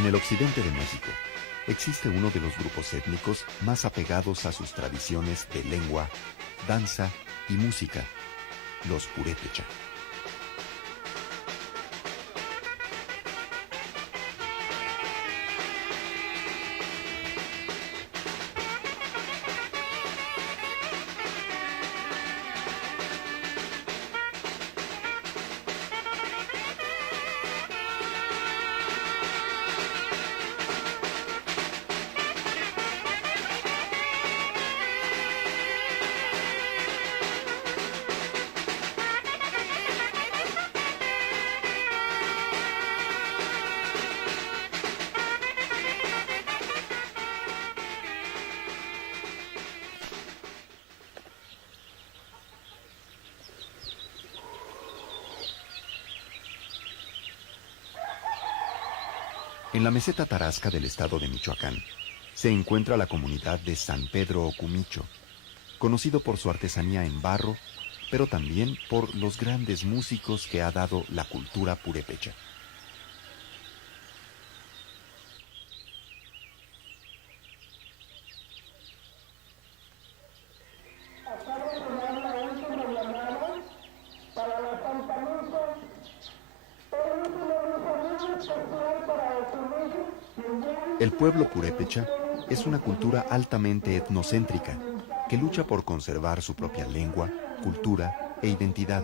En el occidente de México, existe uno de los grupos étnicos más apegados a sus tradiciones de lengua, danza y música, los purépecha. En la meseta tarasca del estado de Michoacán se encuentra la comunidad de San Pedro Ocumicho, conocido por su artesanía en barro, pero también por los grandes músicos que ha dado la cultura purépecha. El pueblo purépecha es una cultura altamente etnocéntrica que lucha por conservar su propia lengua, cultura e identidad.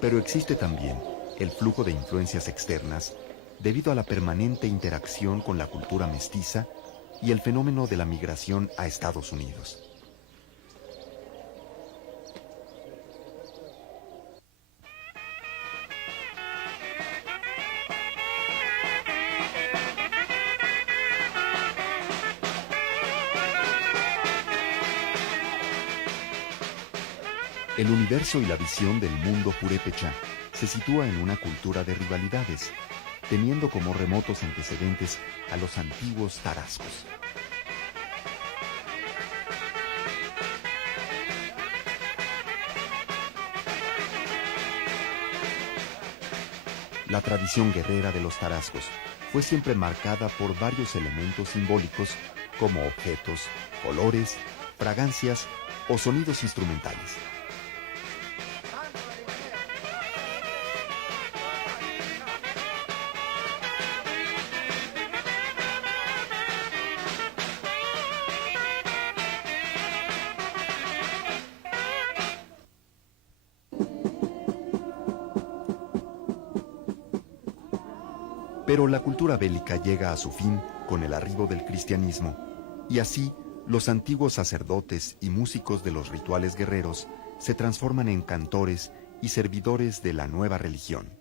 Pero existe también el flujo de influencias externas debido a la permanente interacción con la cultura mestiza y el fenómeno de la migración a Estados Unidos. El universo y la visión del mundo purépecha se sitúa en una cultura de rivalidades, teniendo como remotos antecedentes a los antiguos tarascos. La tradición guerrera de los tarascos fue siempre marcada por varios elementos simbólicos como objetos, colores, fragancias o sonidos instrumentales. Pero la cultura bélica llega a su fin con el arribo del cristianismo, y así los antiguos sacerdotes y músicos de los rituales guerreros se transforman en cantores y servidores de la nueva religión.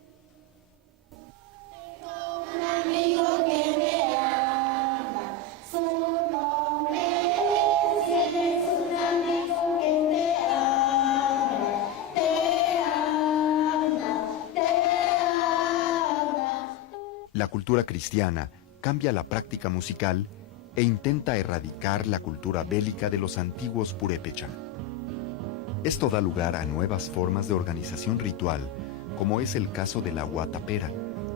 La cultura cristiana cambia la práctica musical e intenta erradicar la cultura bélica de los antiguos purépecha. Esto da lugar a nuevas formas de organización ritual, como es el caso de la huatapera,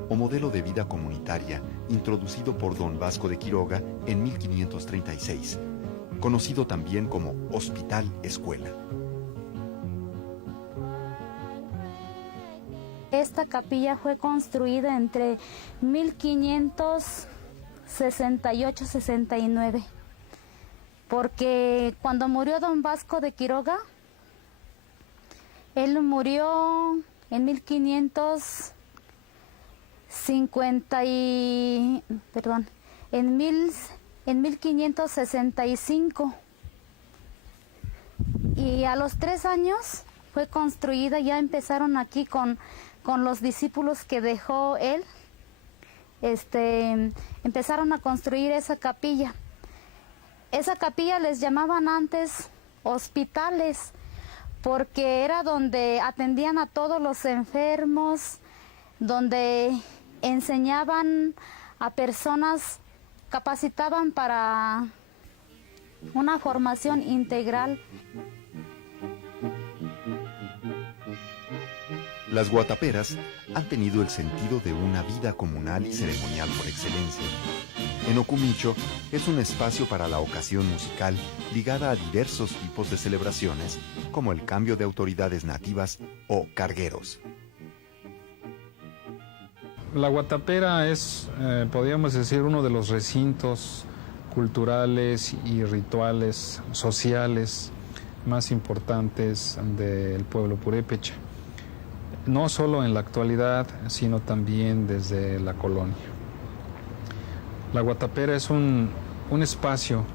o modelo de vida comunitaria introducido por don Vasco de Quiroga en 1536, conocido también como Hospital Escuela. Esta capilla fue construida entre 1568-69, porque cuando murió don Vasco de Quiroga, él murió en 1565, y a los 3 años fue construida. Ya empezaron aquí con los discípulos que dejó él, empezaron a construir esa capilla. Esa capilla les llamaban antes hospitales, porque era donde atendían a todos los enfermos, donde enseñaban a personas, capacitaban para una formación integral. Las guataperas han tenido el sentido de una vida comunal y ceremonial por excelencia. En Ocumicho es un espacio para la ocasión musical ligada a diversos tipos de celebraciones, como el cambio de autoridades nativas o cargueros. La guatapera es, podríamos decir, uno de los recintos culturales y rituales sociales más importantes del pueblo purépecha, no solo en la actualidad, sino también desde la colonia. La guatapera es un espacio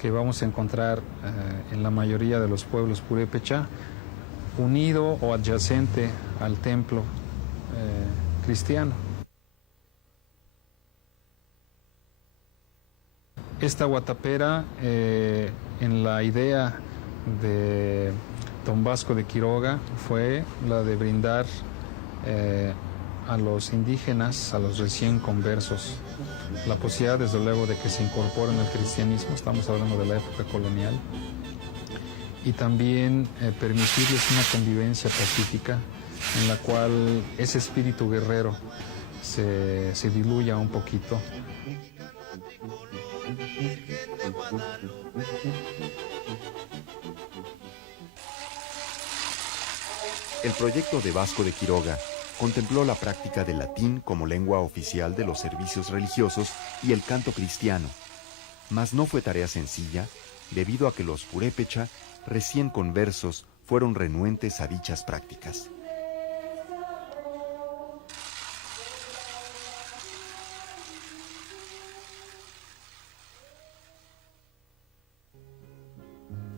que vamos a encontrar en la mayoría de los pueblos purépecha, unido o adyacente al templo cristiano. Esta guatapera, en la idea de don Vasco de Quiroga, fue la de brindar a los indígenas, a los recién conversos, la posibilidad, desde luego, de que se incorporen al cristianismo. Estamos hablando de la época colonial, y también permitirles una convivencia pacífica en la cual ese espíritu guerrero se diluya un poquito. El proyecto de Vasco de Quiroga contempló la práctica del latín como lengua oficial de los servicios religiosos y el canto cristiano, mas no fue tarea sencilla debido a que los purépecha, recién conversos, fueron renuentes a dichas prácticas.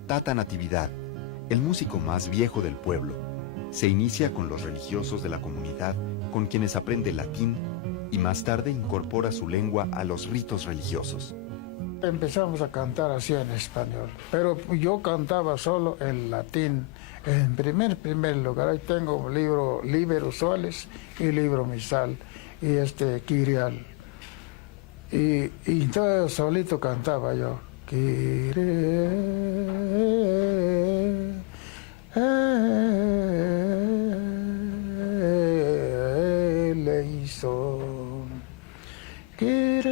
Tata Natividad, el músico más viejo del pueblo, se inicia con los religiosos de la comunidad, con quienes aprende latín y más tarde incorpora su lengua a los ritos religiosos. Empezamos a cantar así en español, pero yo cantaba solo en latín. En primer lugar, ahí tengo un libro, Liber Usuales y libro misal, y Kyrial. Y entonces solito cantaba yo. Kyrie eleison, Kyrie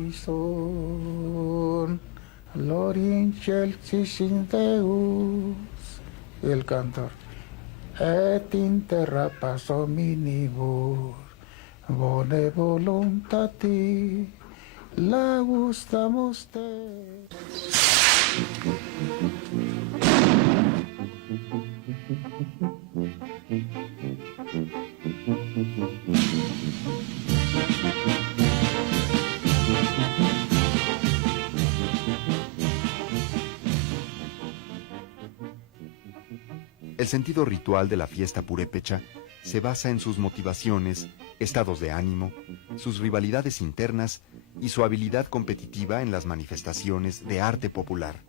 eleison, Lorin Chelsea Deus. Y el cantor, et interra paso minibus, bone voluntati, la gustamos te. El sentido ritual de la fiesta purépecha se basa en sus motivaciones, estados de ánimo, sus rivalidades internas y su habilidad competitiva en las manifestaciones de arte popular.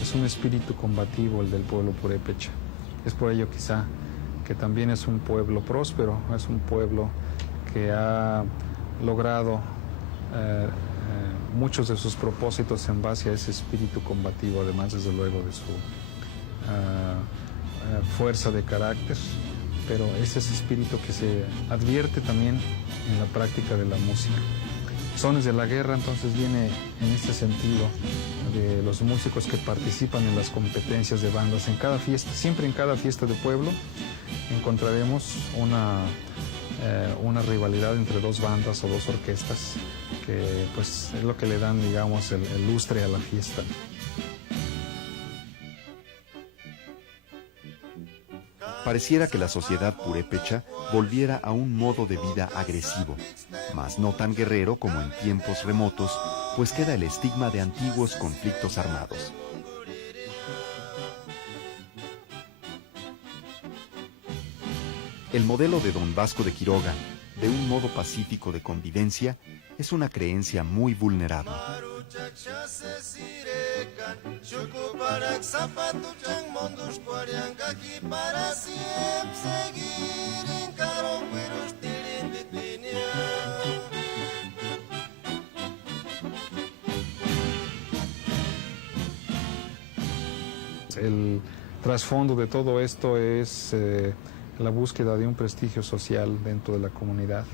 Es un espíritu combativo el del pueblo purépecha. Es por ello quizá que también es un pueblo próspero, es un pueblo que ha logrado muchos de sus propósitos en base a ese espíritu combativo, además desde luego de su fuerza de carácter, pero es ese espíritu que se advierte también en la práctica de la música. Sones de la Guerra entonces viene en este sentido de los músicos que participan en las competencias de bandas en cada fiesta. Siempre en cada fiesta de pueblo encontraremos una rivalidad entre dos bandas o dos orquestas que pues es lo que le dan, digamos, el lustre a la fiesta. Pareciera que la sociedad purépecha volviera a un modo de vida agresivo, mas no tan guerrero como en tiempos remotos, pues queda el estigma de antiguos conflictos armados. El modelo de don Vasco de Quiroga, de un modo pacífico de convivencia, es una creencia muy vulnerable. El trasfondo de todo esto es la búsqueda de un prestigio social dentro de la comunidad,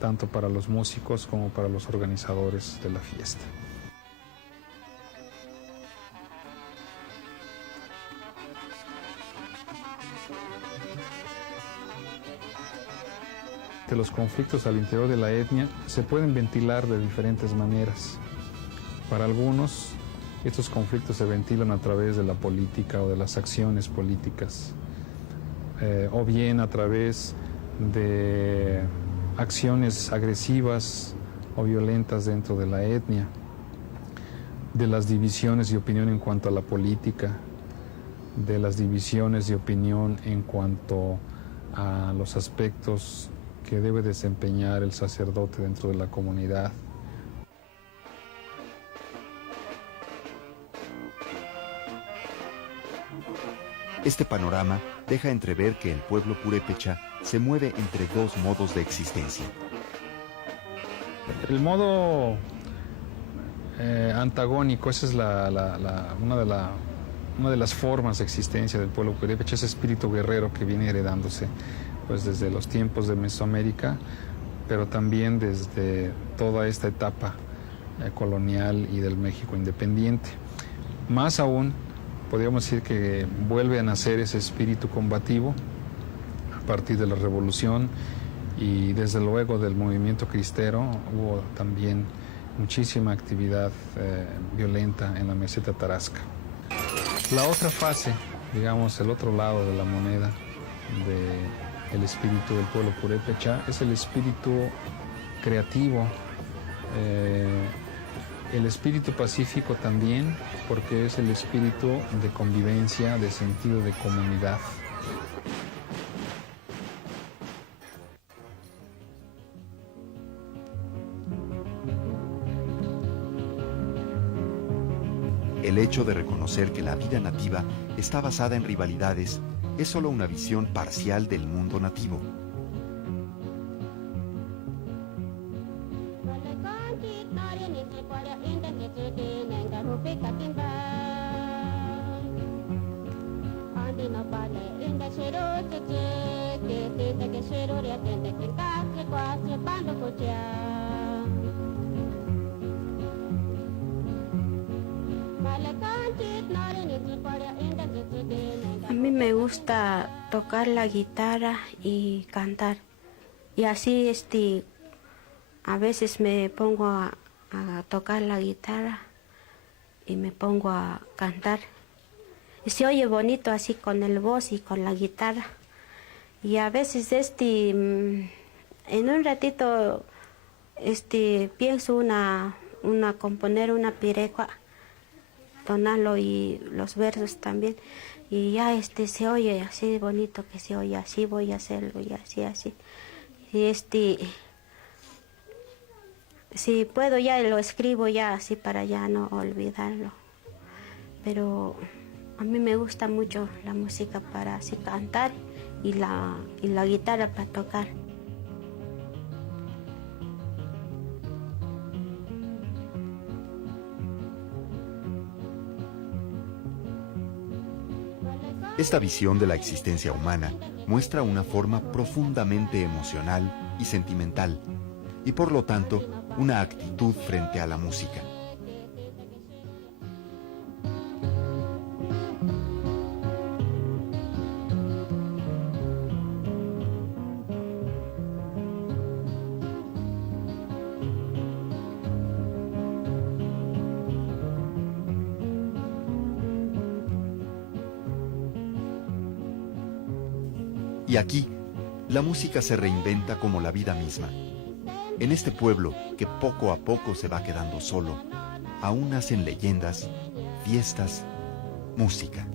tanto para los músicos como para los organizadores de la fiesta. Los conflictos al interior de la etnia se pueden ventilar de diferentes maneras. Para algunos, estos conflictos se ventilan a través de la política o de las acciones políticas, o bien a través de acciones agresivas o violentas dentro de la etnia, de las divisiones de opinión en cuanto a la política, de las divisiones de opinión en cuanto a los aspectos que debe desempeñar el sacerdote dentro de la comunidad. Este panorama deja entrever que el pueblo purépecha se mueve entre dos modos de existencia. El modo antagónico, esa es una de las formas de existencia del pueblo purépecha, ese espíritu guerrero que viene heredándose pues desde los tiempos de Mesoamérica, pero también desde toda esta etapa colonial y del México independiente. Más aún, podríamos decir que vuelve a nacer ese espíritu combativo a partir de la Revolución y desde luego del movimiento cristero. Hubo también muchísima actividad violenta en la meseta tarasca. La otra fase, digamos el otro lado de la moneda del espíritu del pueblo purépecha es el espíritu creativo, el espíritu pacífico también, porque es el espíritu de convivencia, de sentido de comunidad. El hecho de reconocer que la vida nativa está basada en rivalidades es solo una visión parcial del mundo nativo. A mí me gusta tocar la guitarra y cantar. Y así a veces me pongo a tocar la guitarra y me pongo a cantar. Y se oye bonito así con el voz y con la guitarra. Y a veces en un ratito pienso componer una pirecua, tonarlo y los versos también. Y ya se oye así bonito que se oye, así voy a hacerlo y así. Y si puedo ya lo escribo ya así para ya no olvidarlo. Pero a mí me gusta mucho la música para así cantar y la guitarra para tocar. Esta visión de la existencia humana muestra una forma profundamente emocional y sentimental, y por lo tanto, una actitud frente a la música. Y aquí, la música se reinventa como la vida misma. En este pueblo, que poco a poco se va quedando solo, aún nacen leyendas, fiestas, música.